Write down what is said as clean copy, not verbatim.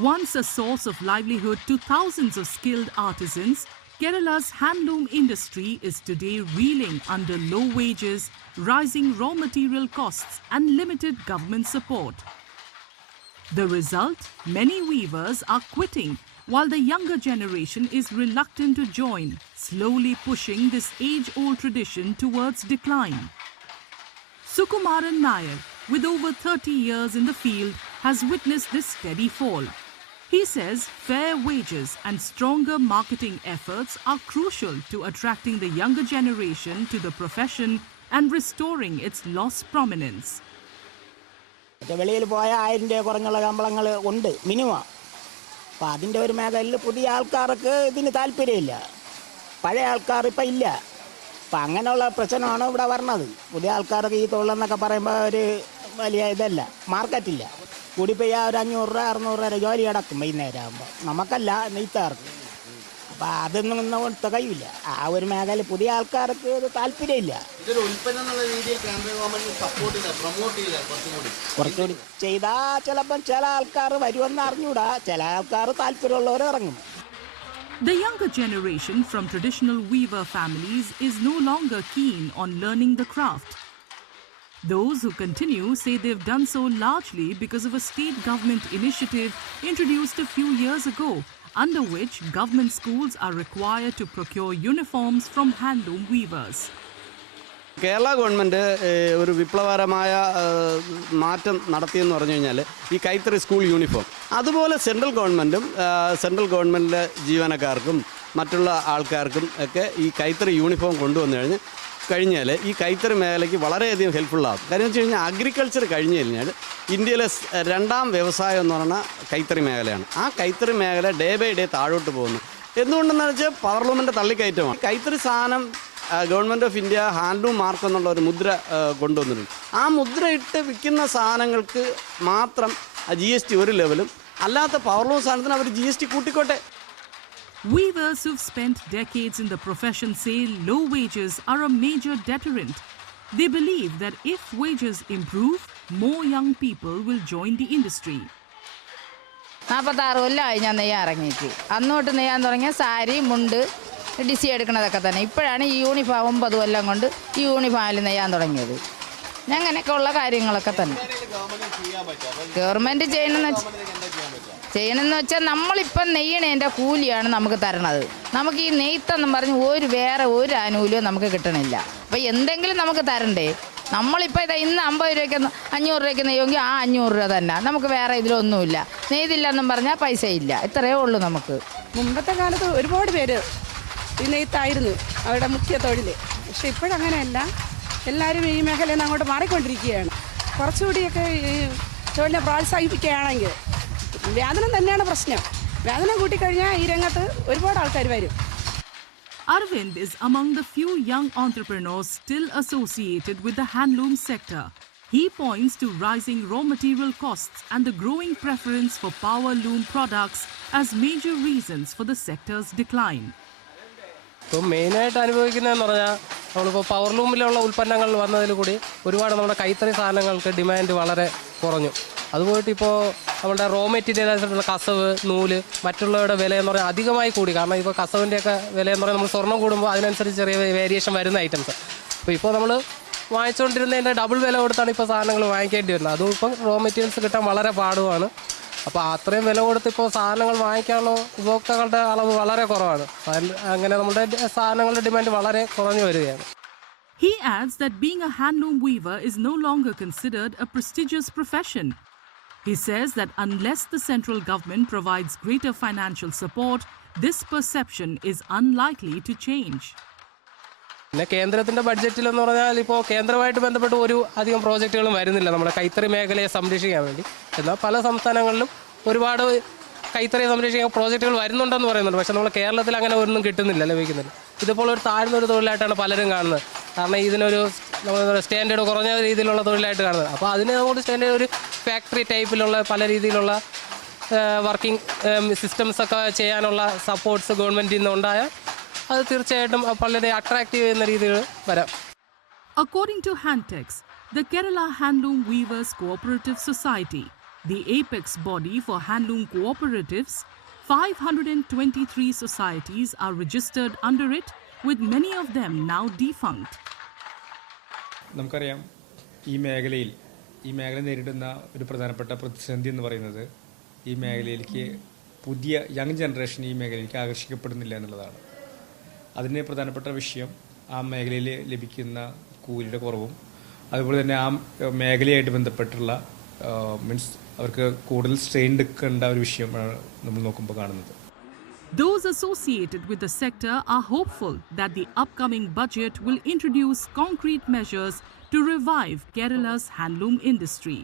Once a source of livelihood to thousands of skilled artisans, Kerala's handloom industry is today reeling under low wages, rising raw material costs and limited government support. The result? Many weavers are quitting, while the younger generation is reluctant to join, slowly pushing this age-old tradition towards decline. Sukumaran Nair, with over 30 years in the field, has witnessed this steady fall. He says fair wages and stronger marketing efforts are crucial to attracting the younger generation to the profession and restoring its lost prominence. വെളിയിൽ പോയ 1000 രൂപ കുറഞ്ഞുള്ള ശമ്പളങ്ങൾ ഉണ്ട് minimum. അപ്പോൾ അതിൻ്റെ ഒരു മേഖലയിൽ പുതിയ ആൾക്കാർക്ക് ഇതിന് താല്പര്യമില്ല. പഴയ ആൾക്കാർ ഇപ്പം ഇല്ല. അപ്പം അങ്ങനെയുള്ള പ്രശ്നമാണ് ഇവിടെ വരുന്നത്. പുതിയ ആൾക്കാർക്ക് ഈ തൊഴിലെന്നൊക്കെ പറയുമ്പോൾ ഒരു വലിയ ഇതല്ല, മാർക്കറ്റില്ല. കൂടിപ്പോയി ഒരു 500 രൂപ 600 രൂപ ജോലി കിടക്കും വൈകുന്നേരം ആകുമ്പോൾ. നമുക്കല്ല, നെയ്ത്താർക്ക്. അപ്പം അതൊന്നും തികയില്ല. ആ ഒരു മേഖല പുതിയ ആൾക്കാർക്ക് ഇത് താല്പര്യമില്ല. കുറച്ചുകൂടി ചെയ്താൽ ചിലപ്പം ചില ആൾക്കാർ വരുമെന്ന് അറിഞ്ഞൂടാ, ചില ആൾക്കാർ താല്പര്യമുള്ളവർ ഇറങ്ങും. The younger generation from traditional weaver families is no longer keen on learning the craft. Those who continue say they've done so largely because of a state government initiative introduced a few years ago, under which government schools are required to procure uniforms from handloom weavers. Kerala government ഒരു വിപ്ലവകരമായ മാറ്റം നടത്തിയെന്ന് പറഞ്ഞു കഴിഞ്ഞാൽ ഈ കൈത്തറി school uniform, അതുപോലെ central ഗവൺമെൻറ്റിലെ ജീവനക്കാർക്കും മറ്റുള്ള ആൾക്കാർക്കും ഒക്കെ ഈ കൈത്തറി യൂണിഫോം കൊണ്ടുവന്നു കഴിഞ്ഞാൽ ഈ കൈത്തറി മേഖലയ്ക്ക് വളരെയധികം ഹെൽപ്ഫുള്ളാകും. കാര്യം വെച്ച് കഴിഞ്ഞാൽ അഗ്രികൾച്ചർ കഴിഞ്ഞ് കഴിഞ്ഞാൽ ഇന്ത്യയിലെ രണ്ടാം വ്യവസായം എന്ന് പറയുന്ന കൈത്തറി മേഖലയാണ്. ആ കൈത്തറി മേഖല ഡേ ബൈ ഡേ താഴോട്ട് പോകുന്നു. എന്തുകൊണ്ടെന്ന് വെച്ചാൽ പവർലൂമിൻ്റെ തള്ളിക്കയറ്റമാണ്. കൈത്തറി സാധനം government of India handloom mark എന്നുള്ള ഒരു മുദ്ര കൊണ്ടുവന്നിട്ടുണ്ട്. ആ മുദ്ര ഇട്ട് വിൽക്കുന്ന സാധനങ്ങൾക്ക് മാത്രം GST ഒരു ലെവലും, അല്ലാത്ത പവർലൂം സാധനത്തിന് അവർ GST കൂട്ടിക്കോട്ടെ. Weavers who've spent decades in the profession say low wages are a major deterrent. They believe that if wages improve, more young people will join the industry. 46 കൊല്ലമായി ഞാൻ നെയ്യാൻ ഇറങ്ങിയിട്ട്. അന്നോട്ട് നെയ്യാൻ തുടങ്ങിയ സാരി, മുണ്ട്, ഡിസി എടുക്കുന്നതൊക്കെ തന്നെ. ഇപ്പോഴാണ് ഈ യൂണിഫോം 9 കൊല്ലം കൊണ്ട് ഈ യൂണിഫോമിൽ നെയ്യാൻ തുടങ്ങിയത്. അങ്ങനെയൊക്കെ ഉള്ള കാര്യങ്ങളൊക്കെ തന്നെ ഗവൺമെൻറ് ചെയ്യണമെന്ന് വെച്ചാൽ നമ്മളിപ്പം നെയ്യണേൻ്റെ കൂലിയാണ് നമുക്ക് തരണത്. നമുക്ക് ഈ നെയ്ത്തെന്നും പറഞ്ഞ് വേറെ ഒരു ആനുകൂല്യവും നമുക്ക് കിട്ടണില്ല. അപ്പോൾ എന്തെങ്കിലും നമുക്ക് തരണ്ടേ? നമ്മളിപ്പോൾ ഇന്ന് 50 രൂപയ്ക്ക് 500 രൂപയ്ക്ക് നെയ്യുമെങ്കിൽ ആ 500 രൂപ തന്നെ. നമുക്ക് വേറെ ഇതിലൊന്നുമില്ല. നെയ്തില്ലെന്നും പറഞ്ഞാൽ പൈസ ഇല്ല. ഇത്രയേ ഉള്ളൂ നമുക്ക്. മുമ്പത്തെ കാലത്ത് ഒരുപാട് പേര് ഈ നെയ്ത്തായിരുന്നു അവരുടെ മുഖ്യ തൊഴിൽ. പക്ഷെ ഇപ്പോഴങ്ങനെയല്ല. എല്ലാവരും ഈ മേഖലയിൽ നിന്ന് അങ്ങോട്ട് മാറിക്കൊണ്ടിരിക്കുകയാണ്. കുറച്ചുകൂടിയൊക്കെ ഈ തൊഴിലിനെ പ്രോത്സാഹിപ്പിക്കുകയാണെങ്കിൽ. വേതനം തന്നെയാണ് പ്രശ്നം. വേതനം കൂട്ടിക്കഴിഞ്ഞാൽ ഈ രംഗത്ത് ഒരുപാട് ആൾക്കാർ വരും. Arvind is among the few young entrepreneurs still associated with the handloom sector. He points to rising raw material costs and the growing preference for power loom products as major reasons for the sector's decline. ഇപ്പോൾ മെയിനായിട്ട് അനുഭവിക്കുന്നതെന്ന് പറഞ്ഞാൽ നമ്മളിപ്പോൾ പവർലൂമിലുള്ള ഉൽപ്പന്നങ്ങൾ വന്നതിൽ കൂടി ഒരുപാട് നമ്മുടെ കൈത്തറി സാധനങ്ങൾക്ക് ഡിമാൻഡ് വളരെ കുറഞ്ഞു. അതുപോയിട്ട് ഇപ്പോൾ നമ്മുടെ റോ മെറ്റീരിയലായിട്ടുള്ള കസവ്, നൂല്, മറ്റുള്ളവരുടെ വില എന്ന് പറഞ്ഞാൽ അധികമായി കൂടി. കാരണം ഇപ്പോൾ കസവിൻ്റെയൊക്കെ വില എന്ന് പറഞ്ഞാൽ നമ്മൾ സ്വർണ്ണം കൂടുമ്പോൾ അതിനനുസരിച്ച് ചെറിയ വേരിയേഷൻ വരുന്ന ഐറ്റംസ്. അപ്പോൾ ഇപ്പോൾ നമ്മൾ വാങ്ങിച്ചുകൊണ്ടിരുന്നതിൻ്റെ ഡബിൾ വില കൊടുത്താണ് ഇപ്പോൾ സാധനങ്ങൾ വാങ്ങിക്കേണ്ടി വരുന്നത്. അതും ഇപ്പം റോ മെറ്റീരിയൽസ് കിട്ടാൻ വളരെ പാടുമാണ്. അപ്പോൾ അത്രയും വില കൊടുത്ത് ഇപ്പോൾ സാധനങ്ങൾ വാങ്ങിക്കാനുള്ള ഉപഭോക്താക്കളുടെ അളവ് വളരെ കുറവാണ്. അങ്ങനെ നമ്മുടെ സാധനങ്ങളുടെ ഡിമാൻഡ് വളരെ കുറഞ്ഞു വരികയാണ്. He adds that being a handloom weaver is no longer considered a prestigious profession. He says that unless the central government provides greater financial support, this perception is unlikely to change. പിന്നെ കേന്ദ്രത്തിൻ്റെ ബഡ്ജറ്റിലെന്ന് പറഞ്ഞാൽ ഇപ്പോൾ കേന്ദ്രവുമായിട്ട് ബന്ധപ്പെട്ട് ഒരു അധികം പ്രോജക്റ്റുകളും വരുന്നില്ല നമ്മുടെ കൈത്തറി മേഖലയെ സംരക്ഷിക്കാൻ വേണ്ടി. എന്നാൽ പല സംസ്ഥാനങ്ങളിലും ഒരുപാട് കൈത്തറിയെ സംരക്ഷിക്കാൻ പ്രോജക്റ്റുകൾ വരുന്നുണ്ടെന്ന് പറയുന്നുണ്ട്. പക്ഷേ നമ്മൾ കേരളത്തിൽ അങ്ങനെ ഒന്നും കിട്ടുന്നില്ല, ലഭിക്കുന്നില്ല. ഇതിപ്പോൾ ഒരു താഴ്ന്നൊരു തൊഴിലായിട്ടാണ് പലരും കാണുന്നത്. കാരണം ഇതിനൊരു നമ്മൾ സ്റ്റാൻഡേർഡ് കുറഞ്ഞ രീതിയിലുള്ള തൊഴിലായിട്ട് കാണുന്നത്. അപ്പോൾ അതിന് നമുക്ക് സ്റ്റാൻഡേർഡ് ഒരു ഫാക്ടറി ടൈപ്പിലുള്ള പല രീതിയിലുള്ള വർക്കിംഗ് സിസ്റ്റംസൊക്കെ ചെയ്യാനുള്ള സപ്പോർട്ട്സ് ഗവൺമെൻറ്റിൽ നിന്ന് ഉണ്ടായാൽ അത് തീർച്ചയായിട്ടും വളരെ അട്രാക്റ്റീവ് ചെയ്യുന്ന രീതിയിൽ വരാം. According to Handtex, the Kerala Handloom Weavers Cooperative Society, the apex body for handloom cooperatives. 523 societies are registered under it, with many of them now defunct. നമുക്കറിയാം ഈ മേഖല നേരിടുന്ന ഒരു പ്രധാനപ്പെട്ട പ്രതിസന്ധി എന്ന് പറയുന്നത് ഈ മേഖലയിലേക്ക് പുതിയ യങ് ജനറേഷൻ ഈ മേഖലയിലേക്ക് ആകർഷിക്കപ്പെടുന്നില്ല എന്നുള്ളതാണ്. അതിന് പ്രധാനപ്പെട്ട വിഷയം ആ മേഖലയിൽ ലഭിക്കുന്ന കൂലിയുടെ കുറവും അതുപോലെ തന്നെ ആ മേഖലയായിട്ട് ബന്ധപ്പെട്ടുള്ള മീൻസ് അവർക്ക് കൂടുതൽ സ്ട്രെയിൻ എടുക്കേണ്ട ഒരു വിഷയമാണ് നമ്മൾ നോക്കുമ്പോൾ കാണുന്നത്. Those associated with the sector are hopeful that the upcoming budget will introduce concrete measures to revive Kerala's handloom industry.